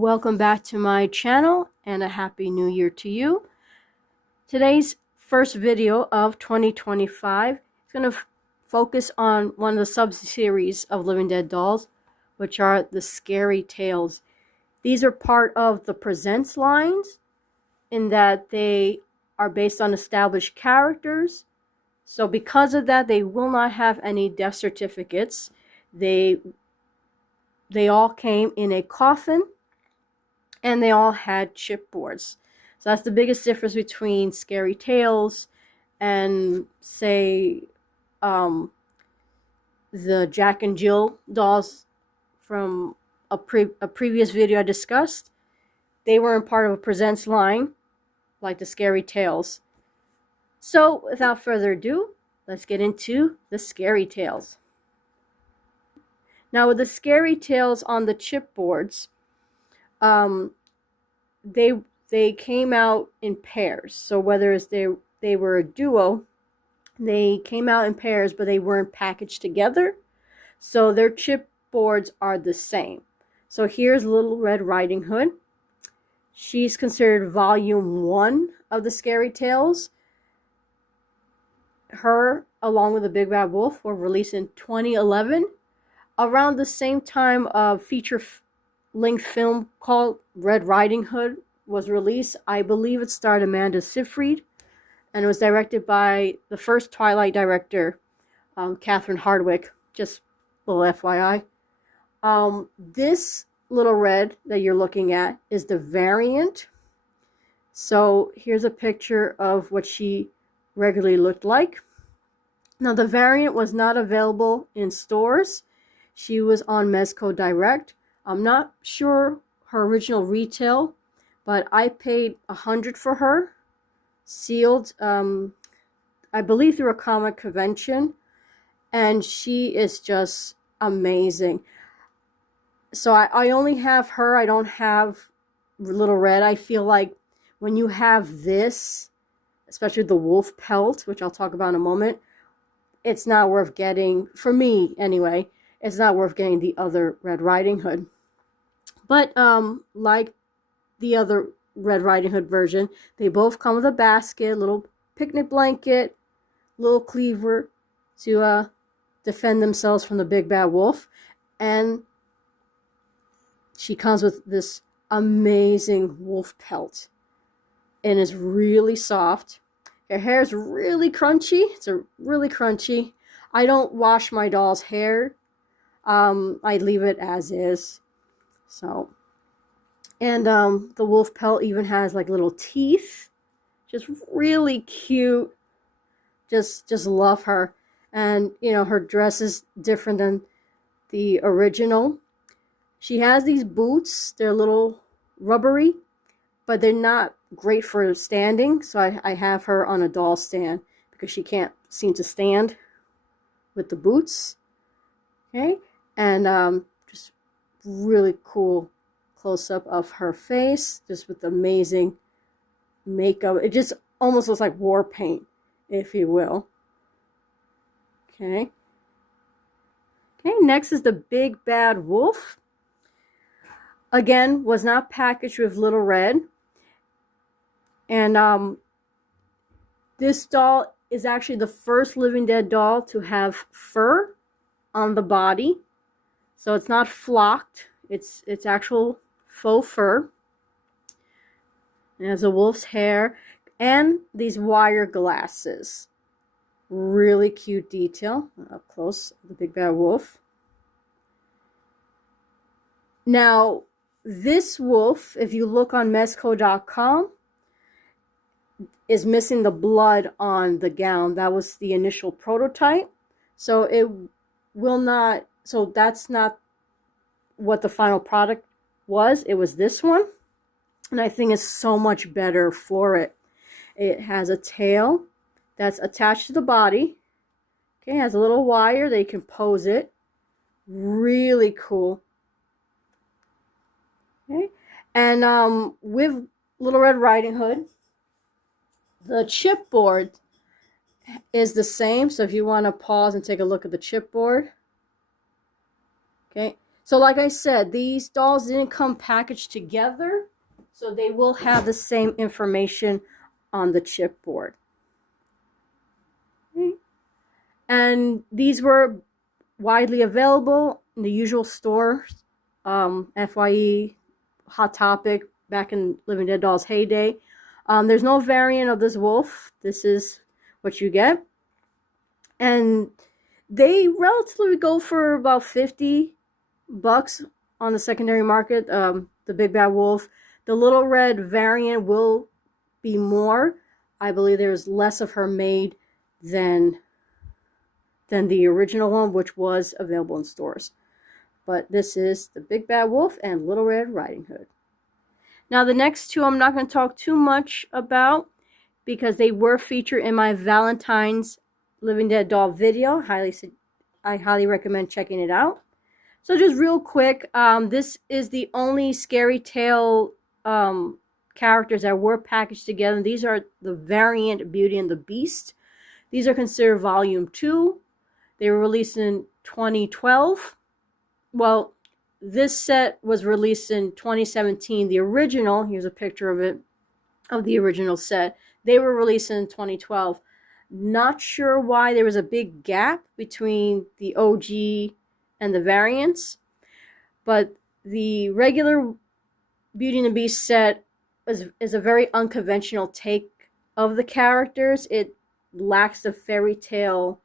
Welcome back to my channel and a happy new year to you. Today's first video of 2025 is going to focus on one of the sub-series of Living Dead dolls, which are the Scary Tales. These are part of the Presents lines in that they are based on established characters. So because of that, they will not have any death certificates. They all came in a coffin, and they all had chipboards. So that's the biggest difference between Scary Tales and, say, the Jack and Jill dolls from a previous video I discussed. They weren't part of a Presents line like the Scary Tales. So without further ado, let's get into the Scary Tales. Now with the Scary Tales on the chipboards, they came out in pairs. So whether it's they were a duo, they came out in pairs, but they weren't packaged together. So their chipboards are the same. So here's Little Red Riding Hood. She's considered volume 1 of the Scary Tales. Her, along with the Big Bad Wolf, were released in 2011. Around the same time, a feature-length film called Red Riding Hood was released. I believe it starred Amanda Seyfried, and it was directed by the first Twilight director, Catherine Hardwicke. Just a little FYI. This Little Red that you're looking at is the variant. So here's a picture of what she regularly looked like. Now the variant was not available in stores. She was on Mezco Direct. I'm not sure her original retail, but I paid $100 for her, sealed, I believe through a comic convention, and she is just amazing. So I only have her. I don't have Little Red. I feel like when you have this, especially the wolf pelt, which I'll talk about in a moment, it's not worth getting, for me anyway, it's not worth getting the other Red Riding Hood. But like the other Red Riding Hood version, they both come with a basket, little picnic blanket, little cleaver to defend themselves from the Big Bad Wolf. And she comes with this amazing wolf pelt. And it's really soft. Her hair is really crunchy. It's really crunchy. I don't wash my doll's hair. I leave it as is. So, and the wolf pelt even has like little teeth. Just really cute. Just love her. And you know, her dress is different than the original. She has these boots. They're a little rubbery, but they're not great for standing. So I have her on a doll stand because she can't seem to stand with the boots. Okay, and just really cool close-up of her face, just with amazing makeup. It just almost looks like war paint, if you will. Okay, next is the Big Bad Wolf. Again, was not packaged with Little Red. And this doll is actually the first Living Dead doll to have fur on the body. So it's not flocked. It's actual faux fur. It has a wolf's hair and these wire glasses. Really cute detail. Up close, the Big Bad Wolf. Now, this wolf, if you look on Mezco.com, is missing the blood on the gown. That was the initial prototype. So it will not, so that's not what the final product was. It was this one. And I think it's so much better for it. It has a tail that's attached to the body. Okay, it has a little wire that you can pose it. Really cool. Okay, and with Little Red Riding Hood, the chipboard is the same. So if you want to pause and take a look at the chipboard. Okay, So like I said, these dolls didn't come packaged together, so they will have the same information on the chipboard. Okay. And these were widely available in the usual stores, FYE, Hot Topic, back in Living Dead Dolls' heyday. There's no variant of this wolf. This is what you get. And they relatively go for about $50 on the secondary market. The Big Bad Wolf. The Little Red variant will be more. I believe there's less of her made than the original one, which was available in stores. But this is the Big Bad Wolf and Little Red Riding Hood. Now the next two I'm not going to talk too much about because they were featured in my Valentine's Living Dead doll video. I highly recommend checking it out. So just real quick, this is the only Scary Tale characters that were packaged together. These are the variant Beauty and the Beast. These are considered Volume 2. They were released in 2012. Well, this set was released in 2017. The original, here's a picture of it, of the original set. They were released in 2012. Not sure why there was a big gap between the OG and the variants, but the regular Beauty and the Beast set is a very unconventional take of the characters. It lacks the fairy tale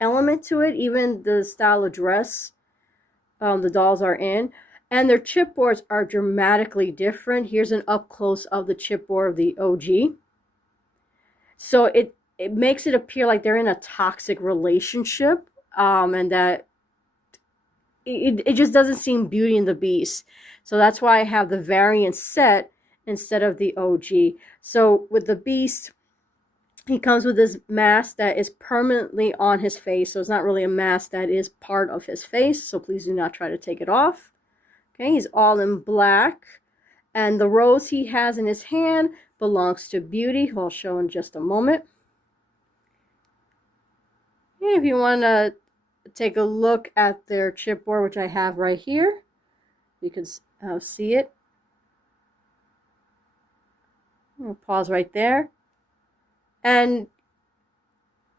element to it, even the style of dress the dolls are in. And their chipboards are dramatically different. Here's an up close of the chipboard of the OG. So it makes it appear like they're in a toxic relationship, and that it just doesn't seem Beauty and the Beast. So that's why I have the variant set instead of the OG. So with the Beast, he comes with this mask that is permanently on his face. So it's not really a mask, that is part of his face. So please do not try to take it off. Okay, he's all in black. And the rose he has in his hand belongs to Beauty, who I'll show in just a moment. Okay, if you want to take a look at their chipboard, which I have right here, you can see it. I'll pause right there. And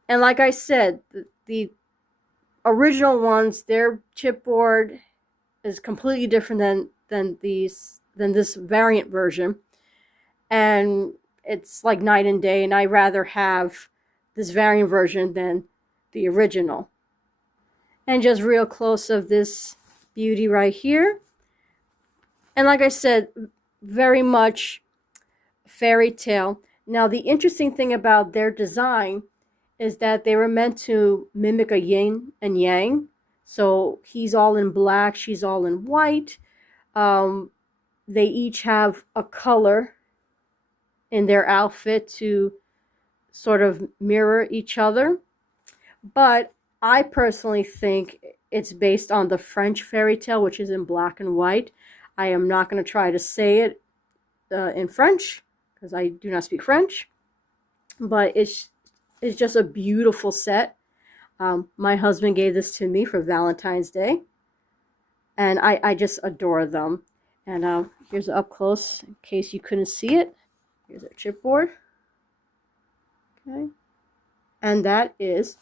like I said, the original ones, their chipboard is completely different than this variant version, and it's like night and day. And I rather have this variant version than the original. And just real close of this Beauty right here. And like I said, very much fairy tale. Now, the interesting thing about their design is that they were meant to mimic a yin and yang. So he's all in black, she's all in white. They each have a color in their outfit to sort of mirror each other. But I personally think it's based on the French fairy tale, which is in black and white. I am not going to try to say it in French, because I do not speak French, but it's just a beautiful set. My husband gave this to me for Valentine's Day, and I just adore them. And here's up close, in case you couldn't see it. Here's our chipboard. Okay, and that is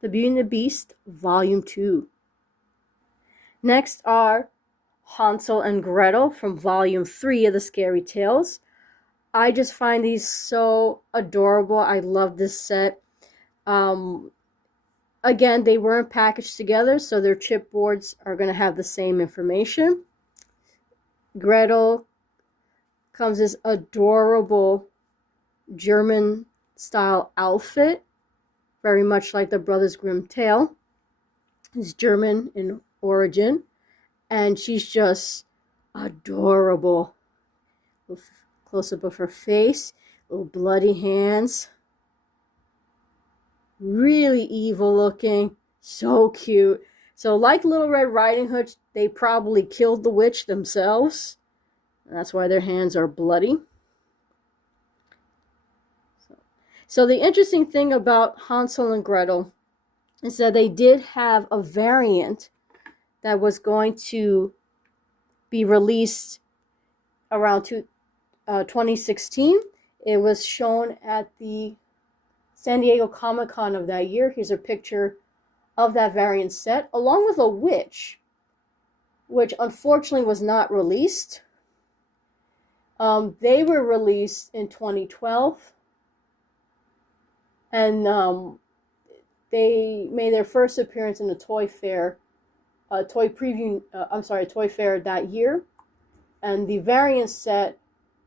the Beauty and the Beast Volume 2. Next are Hansel and Gretel from Volume 3 of the Scary Tales. I just find these so adorable. I love this set. Again, they weren't packaged together, so their chipboards are going to have the same information. Gretel comes this adorable German-style outfit, very much like the Brothers Grimm tale. It's German in origin, and she's just adorable. Close-up of her face, little bloody hands. Really evil looking, so cute. So like Little Red Riding Hood, they probably killed the witch themselves. That's why their hands are bloody. So the interesting thing about Hansel and Gretel is that they did have a variant that was going to be released around 2016. It was shown at the San Diego Comic-Con of that year. Here's a picture of that variant set, along with a witch, which unfortunately was not released. They were released in 2012, and they made their first appearance in the toy fair, toy fair that year. And the variant set,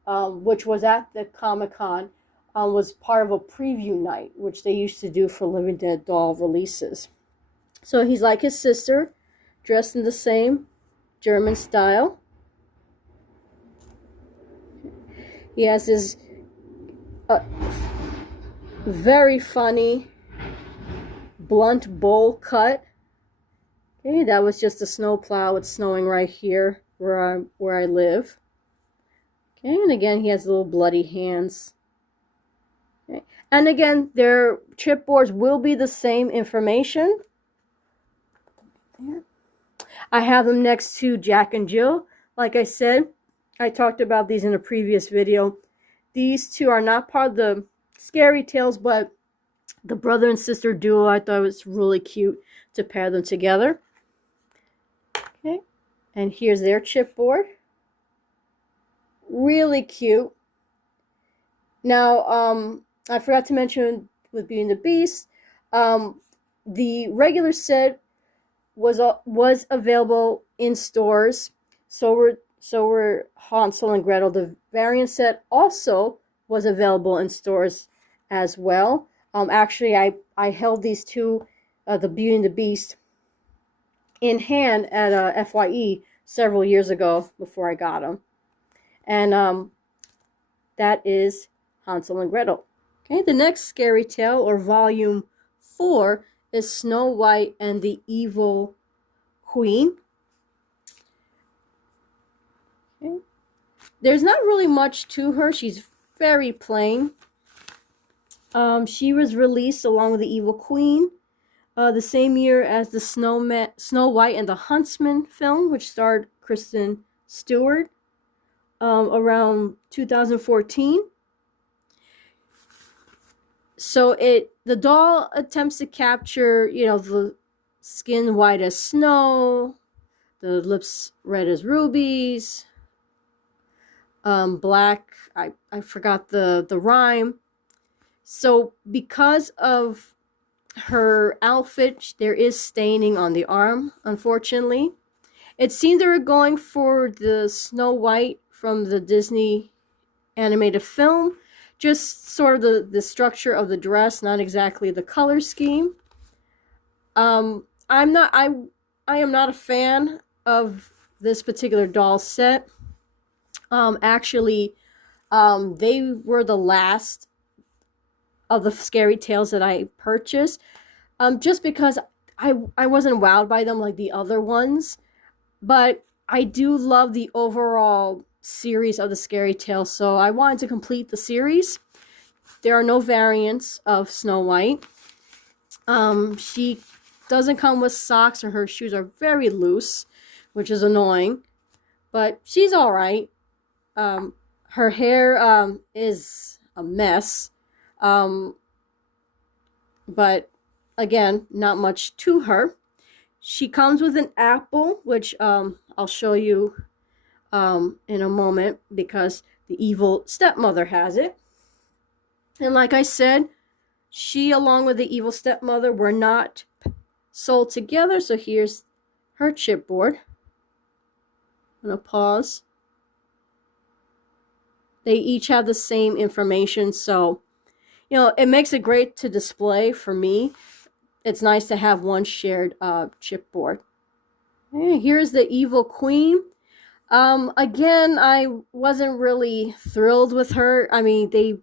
which was at the Comic-Con, was part of a preview night, which they used to do for Living Dead doll releases. So he's like his sister, dressed in the same German style. He has his very funny blunt bowl cut. Okay, that was just a snow plow. It's snowing right here where I live. Okay, and again he has little bloody hands. Okay. And again, their chipboards will be the same information. There. I have them next to Jack and Jill. Like I said, I talked about these in a previous video. These two are not part of the Scary Tales, but the brother and sister duo, I thought it was really cute to pair them together. Okay, and here's their chipboard. Really cute. Now, I forgot to mention with Beauty and the Beast, the regular set was available in stores. So were Hansel and Gretel. The variant set also was available in stores as well. Actually, I held these two, the Beauty and the Beast, in hand at FYE several years ago before I got them. And that is Hansel and Gretel. Okay, the next Scary Tale, or Volume 4, is Snow White and the Evil Queen. Okay. There's not really much to her. She's very plain. She was released along with the Evil Queen the same year as the Snow White and the Huntsman film, which starred Kristen Stewart, around 2014. So the doll attempts to capture, the skin white as snow, the lips red as rubies, black, I forgot the rhyme. So because of her outfit, there is staining on the arm, unfortunately. It seemed they were going for the Snow White from the Disney animated film, just sort of the structure of the dress, not exactly the color scheme. I am not a fan of this particular doll set. Actually, they were the last of the Scary Tales that I purchased, just because I wasn't wowed by them like the other ones. But I do love the overall series of the Scary Tales, so I wanted to complete the series. There are no variants of Snow White. She doesn't come with socks, or her shoes are very loose, which is annoying, but she's all right. Her hair is a mess, but again, not much to her. She comes with an apple, which I'll show you in a moment, because the evil stepmother has it. And like I said, she, along with the evil stepmother, were not sold together. So here's her chipboard. I'm going to pause. They each have the same information, so it makes it great to display for me. It's nice to have one shared chipboard. Okay, here's the Evil Queen. Again, I wasn't really thrilled with her. I mean, they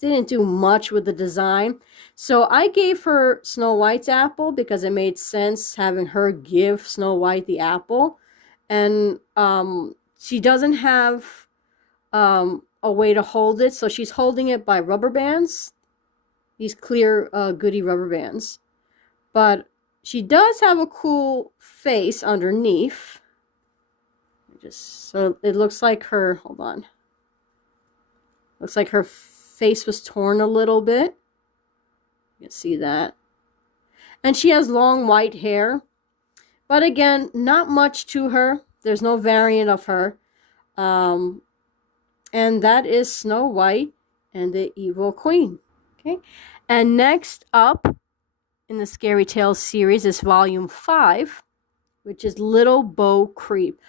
didn't do much with the design. So I gave her Snow White's apple because it made sense having her give Snow White the apple. And she doesn't have a way to hold it, so she's holding it by rubber bands. These clear goody rubber bands. But She does have a cool face underneath. Just so it looks like her, hold on. Looks like her face was torn a little bit. You can see that. And she has long white hair. But again, not much to her. There's no variant of her. And that is Snow White and the Evil Queen. Okay. And next up in the Scary Tales series is volume 5, which is Little Bo Creep.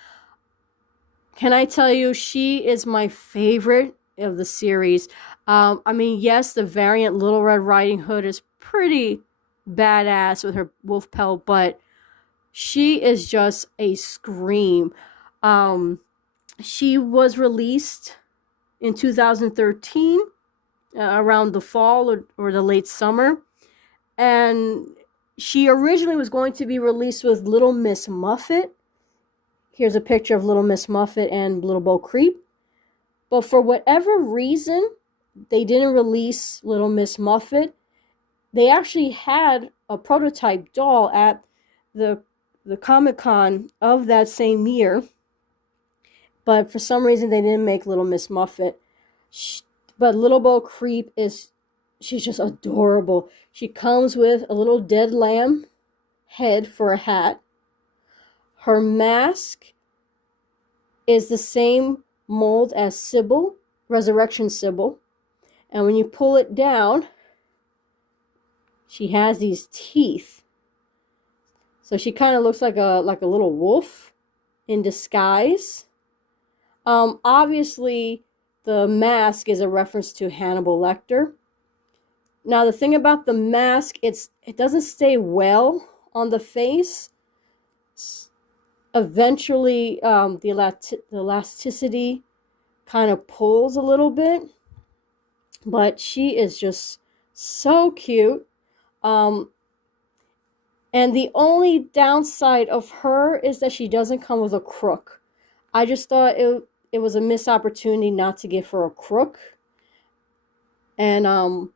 Can I tell you, she is my favorite of the series. I mean, yes, the variant Little Red Riding Hood is pretty badass with her wolf pelt, but she is just a scream. She was released in 2013, around the fall or the late summer. And she originally was going to be released with Little Miss Muffet. Here's a picture of Little Miss Muffet and Little Bo Creep. But for whatever reason, they didn't release Little Miss Muffet. They actually had a prototype doll at the Comic-Con of that same year. But for some reason, they didn't make Little Miss Muffet. But Little Bo Creep she's just adorable. She comes with a little dead lamb head for a hat. Her mask is the same mold as Sybil, Resurrection Sybil. And when you pull it down, she has these teeth. So she kind of looks like a little wolf in disguise. Obviously, the mask is a reference to Hannibal Lecter. Now, the thing about the mask, it doesn't stay well on the face. Eventually, the elasticity kind of pulls a little bit. But she is just so cute. And the only downside of her is that she doesn't come with a crook. I just thought it was a missed opportunity not to give her a crook. And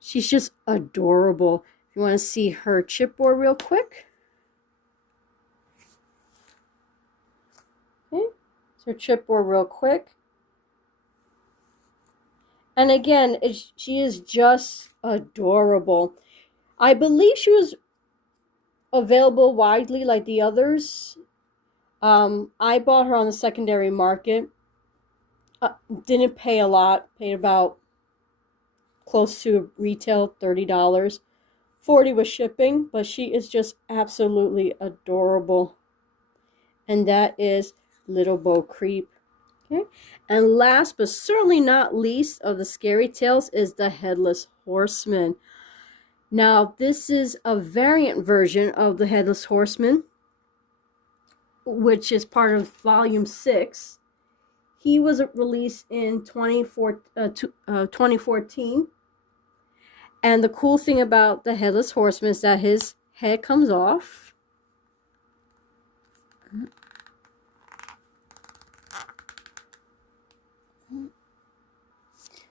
she's just adorable. If you want to see her chipboard real quick. Okay, so her chipboard real quick. And again, she is just adorable. I believe she was available widely like the others. I bought her on the secondary market. Didn't pay a lot. Paid about close to retail, $30. $40 was shipping, but she is just absolutely adorable. And that is Little Bo Creep. Okay. And last but certainly not least of the Scary Tales is the Headless Horseman. Now, this is a variant version of the Headless Horseman, which is part of Volume 6. He was released in 2014. And the cool thing about the Headless Horseman is that his head comes off.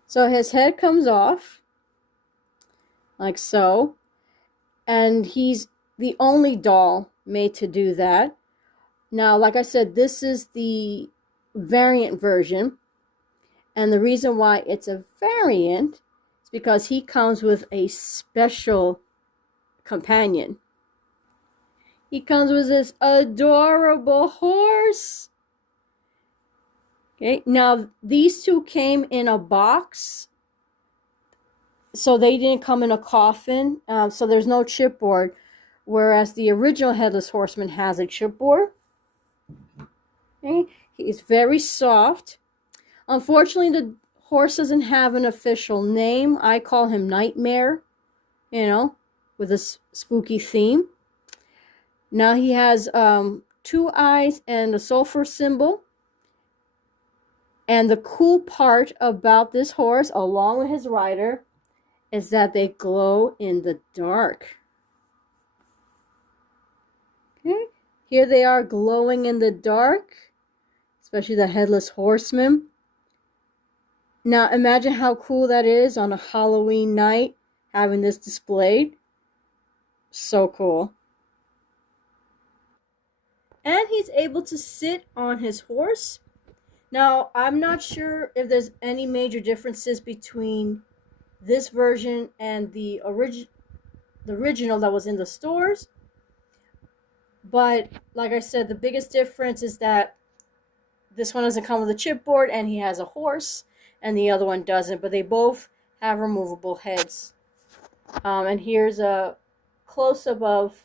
So his head comes off, like so. And he's the only doll made to do that. Now, like I said, this is the variant version. And the reason why it's a variant is because he comes with a special companion. He comes with this adorable horse. Okay, now these two came in a box. So they didn't come in a coffin. So there's no chipboard. Whereas the original Headless Horseman has a chipboard. Okay, he's very soft. Unfortunately, the horse doesn't have an official name. I call him Nightmare, with a spooky theme. Now he has 2 eyes and a sulfur symbol. And the cool part about this horse, along with his rider, is that they glow in the dark. Okay, here they are glowing in the dark, especially the Headless Horseman. Now imagine how cool that is on a Halloween night, having this displayed. So cool. And he's able to sit on his horse. Now, I'm not sure if there's any major differences between this version and the original that was in the stores. But like I said, the biggest difference is that this one doesn't come with a chipboard and he has a horse, and the other one doesn't. But they both have removable heads. And here's a close-up of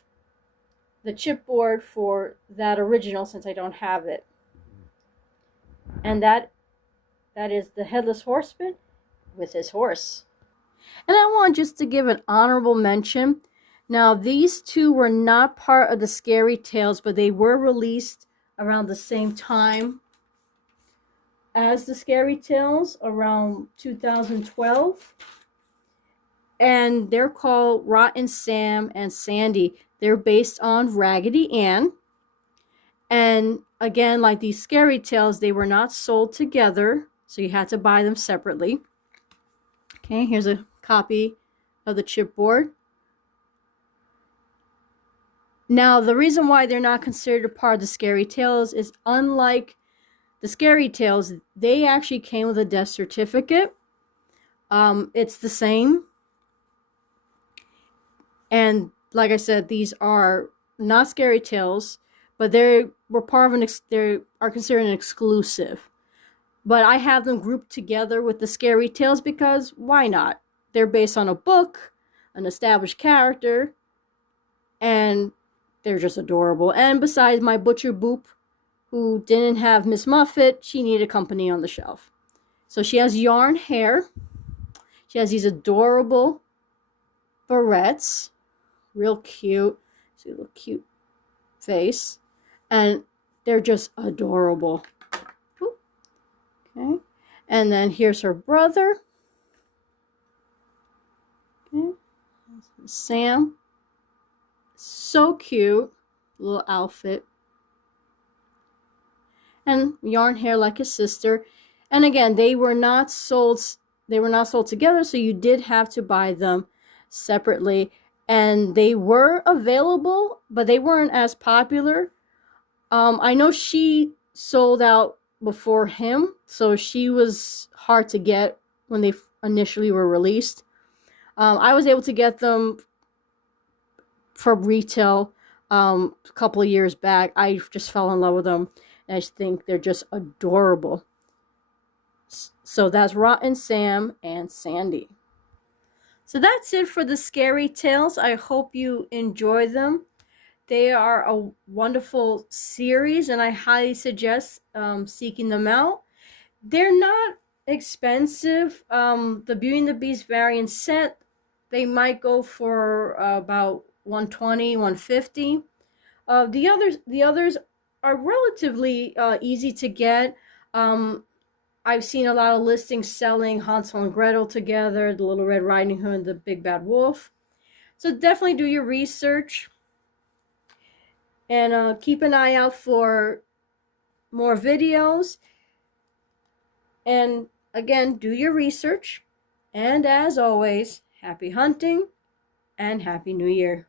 the chipboard for that original, since I don't have it. And that is the Headless Horseman with his horse. And I want just to give an honorable mention. Now, these two were not part of the Scary Tales, but they were released around the same time as the Scary Tales, around 2012. And they're called Rotten Sam and Sandy. They're based on Raggedy Ann. And again, like these Scary Tales, they were not sold together, so you had to buy them separately. Okay, here's a copy of the chipboard. Now, the reason why they're not considered a part of the Scary Tales is, unlike the Scary Tales, they actually came with a death certificate. It's the same. And like I said, these are not Scary Tales, but they were part of they are considered an exclusive. But I have them grouped together with the Scary Tales because why not? They're based on a book, an established character, and they're just adorable. And besides, my Butcher Boop, who didn't have Miss Muffet, she needed company on the shelf. So she has yarn hair. She has these adorable barrettes. Real cute. See a little cute face. And they're just adorable. Okay. And then here's her brother. Okay. Sam. So cute. Little outfit. And yarn hair like his sister. And again, they were not sold together, so you did have to buy them separately. And they were available, but they weren't as popular. I know she sold out before him, so she was hard to get when they initially were released. I was able to get them for retail a couple of years back. I just fell in love with them, and I think they're just adorable. So that's Rotten Sam and Sandy. So that's it for the Scary Tales. I hope you enjoy them. They are a wonderful series, and I highly suggest seeking them out. They're not expensive. The Beauty and the Beast variant set, they might go for about $120, $150. The others are relatively easy to get. I've seen a lot of listings selling Hansel and Gretel together, the Little Red Riding Hood, and the Big Bad Wolf. So definitely do your research. And keep an eye out for more videos. And again, do your research. And as always, happy hunting and Happy New Year.